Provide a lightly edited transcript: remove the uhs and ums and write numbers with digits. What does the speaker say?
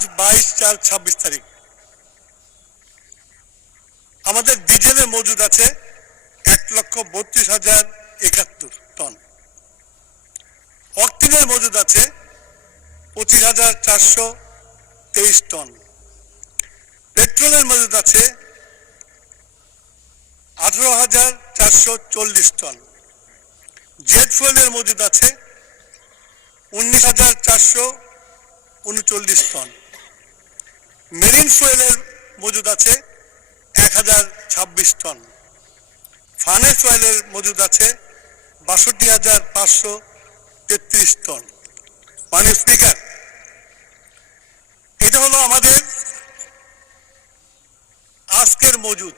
আজ 22/4/26 তারিখ আমাদের ডিজেলের মজুদ আছে 1,32,071 টন, অক্টিনের মজুদ আছে 25,423 টন, পেট্রোলের মজুদ আছে 18,440 টন, জেট ফুয়েলের মজুদ আছে 19,439 টন, মেরিন ফুয়েলের মজুদ আছে 1,026 টন, ফানেস অয়েলের মজুদ আছে 62,533 টন। মাননীয় স্পিকার, এটা হলো আমাদের আজকের মজুদ।